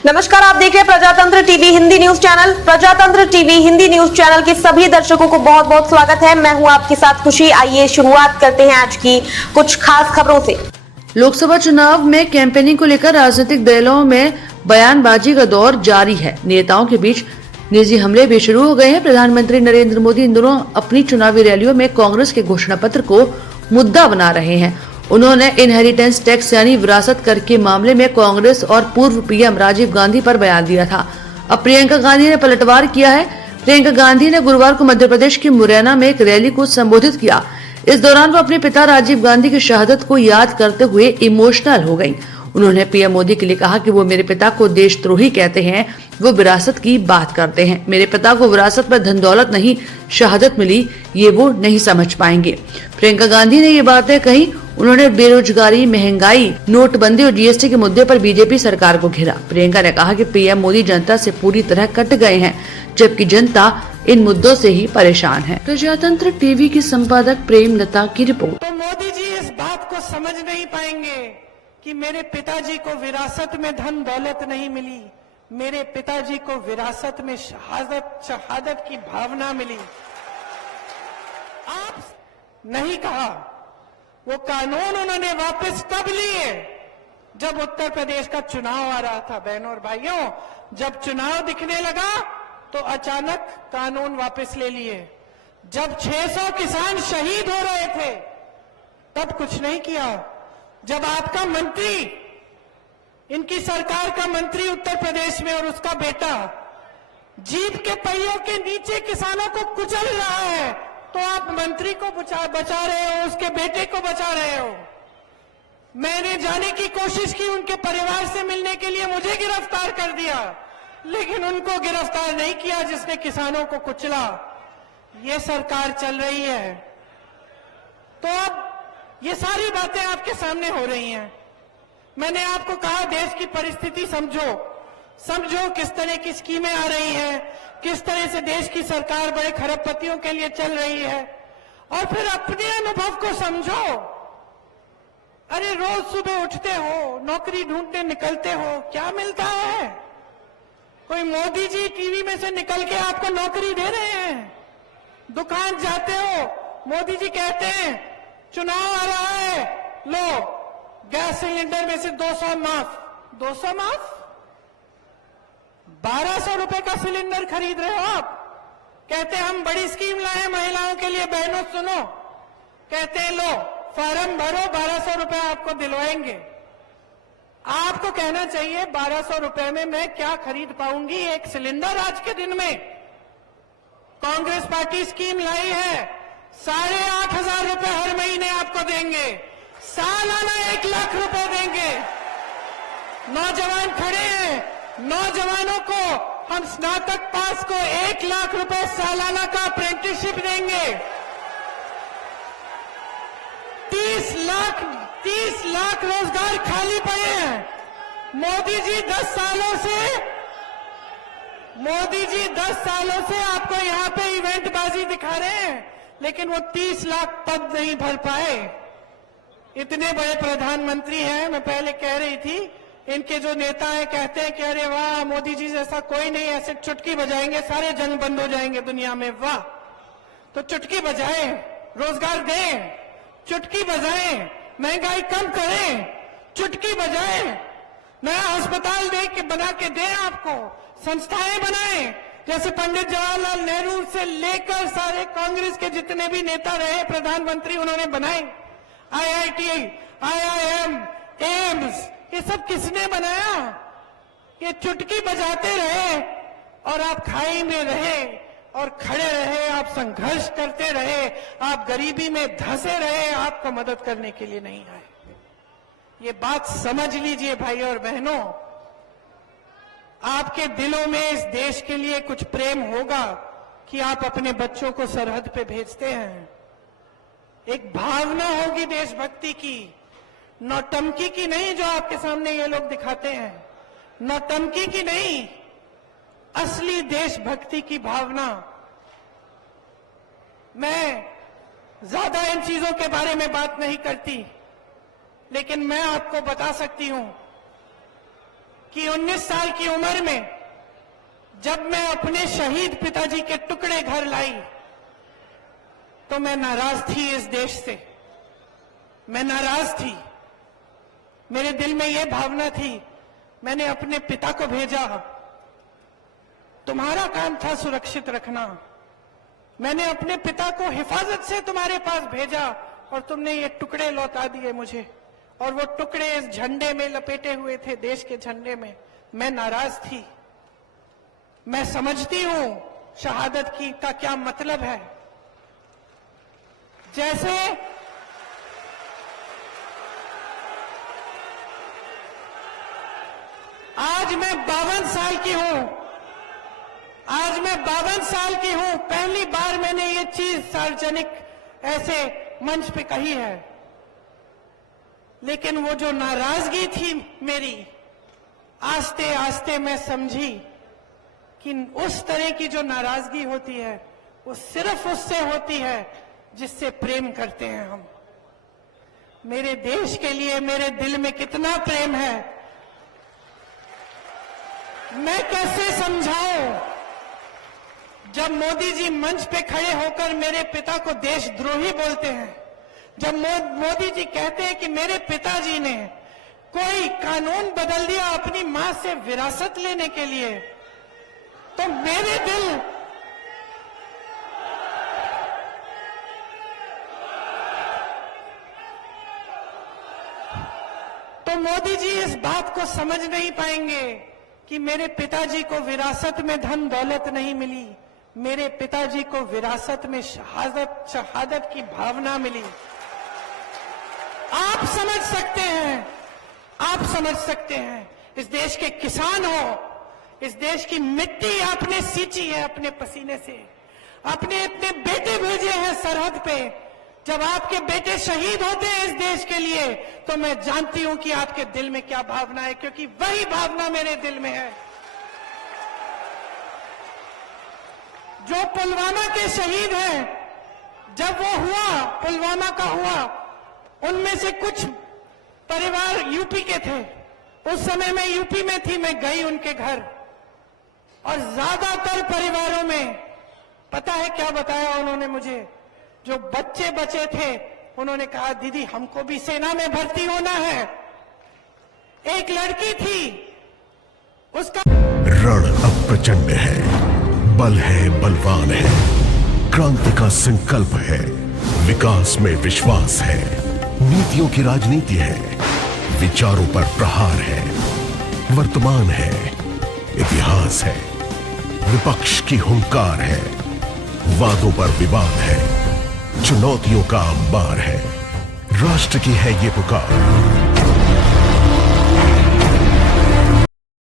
नमस्कार, आप देख रहे हैं प्रजातंत्र टीवी हिंदी न्यूज चैनल। प्रजातंत्र टीवी हिंदी न्यूज चैनल के सभी दर्शकों को बहुत बहुत स्वागत है। मैं हूं आपके साथ खुशी। आइए शुरुआत करते हैं आज की कुछ खास खबरों से। लोकसभा चुनाव में कैंपेनिंग को लेकर राजनीतिक दलों में बयानबाजी का दौर जारी है। नेताओं के बीच निजी हमले भी शुरू हो गए हैं। प्रधानमंत्री नरेंद्र मोदी इन दिनों अपनी चुनावी रैलियों में कांग्रेस के घोषणा पत्र को मुद्दा बना रहे हैं। उन्होंने इनहेरिटेंस टैक्स यानी विरासत कर के मामले में कांग्रेस और पूर्व पीएम राजीव गांधी पर बयान दिया था। अब प्रियंका गांधी ने पलटवार किया है। प्रियंका गांधी ने गुरुवार को मध्य प्रदेश की मुरैना में एक रैली को संबोधित किया। इस दौरान वो अपने पिता राजीव गांधी की शहादत को याद करते हुए इमोशनल हो गयी। उन्होंने पीएम मोदी के लिए कहा कि वो मेरे पिता को देशद्रोही कहते हैं, वो विरासत की बात करते हैं। मेरे पिता को विरासत में धन दौलत नहीं, शहादत मिली, ये वो नहीं समझ पाएंगे। प्रियंका गांधी ने ये बातें कही। उन्होंने बेरोजगारी, महंगाई, नोटबंदी और जीएसटी के मुद्दे पर बीजेपी सरकार को घेरा। प्रियंका ने कहा कि पीएम मोदी जनता से पूरी तरह कट गए हैं, जबकि जनता इन मुद्दों से ही परेशान है। प्रजातंत्र टीवी की संपादक प्रेम लता की रिपोर्ट। तो मोदी जी इस बात को समझ नहीं पाएंगे कि मेरे पिताजी को विरासत में धन दौलत नहीं मिली, मेरे पिताजी को विरासत में शहादत की भावना मिली। आप नहीं कहा, वो कानून उन्होंने वापस तब लिए जब उत्तर प्रदेश का चुनाव आ रहा था। बहनों और भाइयों, जब चुनाव दिखने लगा तो अचानक कानून वापस ले लिए। जब 600 किसान शहीद हो रहे थे तब कुछ नहीं किया। जब आपका मंत्री, इनकी सरकार का मंत्री उत्तर प्रदेश में और उसका बेटा जीप के पहियों के नीचे किसानों को कुचल रहा है, तो आप मंत्री को बचा रहे हो, उसके बेटे को बचा रहे हो। मैंने जाने की कोशिश की, उनके परिवार से मिलने के लिए मुझे गिरफ्तार कर दिया, लेकिन उनको गिरफ्तार नहीं किया जिसने किसानों को कुचला। ये सरकार चल रही है। तो अब ये सारी बातें आपके सामने हो रही हैं। मैंने आपको कहा, देश की परिस्थिति समझो किस तरह की स्कीमें आ रही हैं, किस तरह से देश की सरकार बड़े खरबपतियों के लिए चल रही है, और फिर अपने अनुभव को समझो। अरे रोज सुबह उठते हो, नौकरी ढूंढने निकलते हो, क्या मिलता है? कोई मोदी जी टीवी में से निकल के आपको नौकरी दे रहे हैं? दुकान जाते हो, मोदी जी कहते हैं चुनाव आ रहा है, लो गैस सिलेंडर में से 200 माफ। 200 माफ? 1200 रुपए का सिलेंडर खरीद रहे हो आप। कहते हैं हम बड़ी स्कीम लाए हैं महिलाओं के लिए। बहनों सुनो, कहते हैं लो फॉर्म भरो, 1200 रुपए आपको दिलवाएंगे। आपको कहना चाहिए 1200 रुपए में मैं क्या खरीद पाऊंगी एक सिलेंडर आज के दिन में। कांग्रेस पार्टी स्कीम लाई है, 8,500 रुपए हर महीने आपको देंगे, सालाना 1 लाख रुपए देंगे। नौजवान खड़े हैं, नौजवानों को हम स्नातक पास को 1 लाख रुपए सालाना का अप्रेंटिसशिप देंगे। 30 लाख रोजगार खाली पड़े हैं। मोदी जी 10 सालों से आपको यहां पे इवेंटबाजी दिखा रहे हैं, लेकिन वो 30 लाख पद नहीं भर पाए। इतने बड़े प्रधानमंत्री हैं। मैं पहले कह रही थी, इनके जो नेता हैं कहते हैं कि अरे वाह मोदी जी जैसा कोई नहीं, ऐसे चुटकी बजाएंगे सारे जंग बंद हो जाएंगे दुनिया में। वाह, तो चुटकी बजाएं, रोजगार दें, चुटकी बजाएं, महंगाई कम करें, चुटकी बजाएं, नया अस्पताल बना के दें, आपको संस्थाएं बनाएं। जैसे पंडित जवाहरलाल नेहरू से लेकर सारे कांग्रेस के जितने भी नेता रहे प्रधानमंत्री, उन्होंने बनाए। IIT, IIM, एम्स, ये सब किसने बनाया? ये चुटकी बजाते रहे और आप खाई में रहे और खड़े रहे, आप संघर्ष करते रहे, आप गरीबी में धंसे रहे, आपको मदद करने के लिए नहीं आए। ये बात समझ लीजिए भाई और बहनों। आपके दिलों में इस देश के लिए कुछ प्रेम होगा कि आप अपने बच्चों को सरहद पे भेजते हैं। एक भावना होगी देशभक्ति की, नौटंकी की नहीं, जो आपके सामने ये लोग दिखाते हैं। नौटंकी की नहीं, असली देशभक्ति की भावना। मैं ज्यादा इन चीजों के बारे में बात नहीं करती, लेकिन मैं आपको बता सकती हूं कि 19 साल की उम्र में जब मैं अपने शहीद पिताजी के टुकड़े घर लाई तो मैं नाराज थी इस देश से। मैं नाराज थी। मेरे दिल में यह भावना थी। मैंने अपने पिता को भेजा, तुम्हारा काम था सुरक्षित रखना। मैंने अपने पिता को हिफाजत से तुम्हारे पास भेजा और तुमने ये टुकड़े लौटा दिए मुझे, और वो टुकड़े इस झंडे में लपेटे हुए थे, देश के झंडे में। मैं नाराज थी। मैं समझती हूं शहादत की का क्या मतलब है। जैसे आज मैं 52 साल की हूं, आज मैं 52 साल की हूं, पहली बार मैंने ये चीज सार्वजनिक ऐसे मंच पे कही है। लेकिन वो जो नाराजगी थी मेरी, आस्ते आस्ते मैं समझी कि उस तरह की जो नाराजगी होती है वो सिर्फ उससे होती है जिससे प्रेम करते हैं हम। मेरे देश के लिए मेरे दिल में कितना प्रेम है, मैं कैसे समझाऊं। जब मोदी जी मंच पे खड़े होकर मेरे पिता को देशद्रोही बोलते हैं, जब मोदी जी कहते हैं कि मेरे पिताजी ने कोई कानून बदल दिया अपनी मां से विरासत लेने के लिए, तो मेरे दिल तो मोदी जी इस बात को समझ नहीं पाएंगे कि मेरे पिताजी को विरासत में धन दौलत नहीं मिली, मेरे पिताजी को विरासत में शहादत की भावना मिली। आप समझ सकते हैं, आप समझ सकते हैं। इस देश के किसान हो, इस देश की मिट्टी आपने सींची है अपने पसीने से, अपने अपने बेटे भेजे हैं सरहद पे। जब आपके बेटे शहीद होते हैं इस देश के लिए, तो मैं जानती हूं कि आपके दिल में क्या भावना है, क्योंकि वही भावना मेरे दिल में है। जो पुलवामा के शहीद हैं, जब वो हुआ, पुलवामा का हुआ, उनमें से कुछ परिवार यूपी के थे। उस समय मैं यूपी में थी, मैं गई उनके घर, और ज्यादातर परिवारों में पता है क्या बताया उन्होंने मुझे? जो बच्चे बचे थे उन्होंने कहा, दीदी हमको भी सेना में भर्ती होना है। एक लड़की थी, उसका रण अब प्रचंड है, बल है, बलवान है, क्रांति का संकल्प है, विकास में विश्वास है, नीतियों की राजनीति है, विचारों पर प्रहार है, वर्तमान है, इतिहास है, विपक्ष की हुंकार है, वादों पर विवाद है, चुनौतियों का अंबार है। राष्ट्र की है ये पुकार,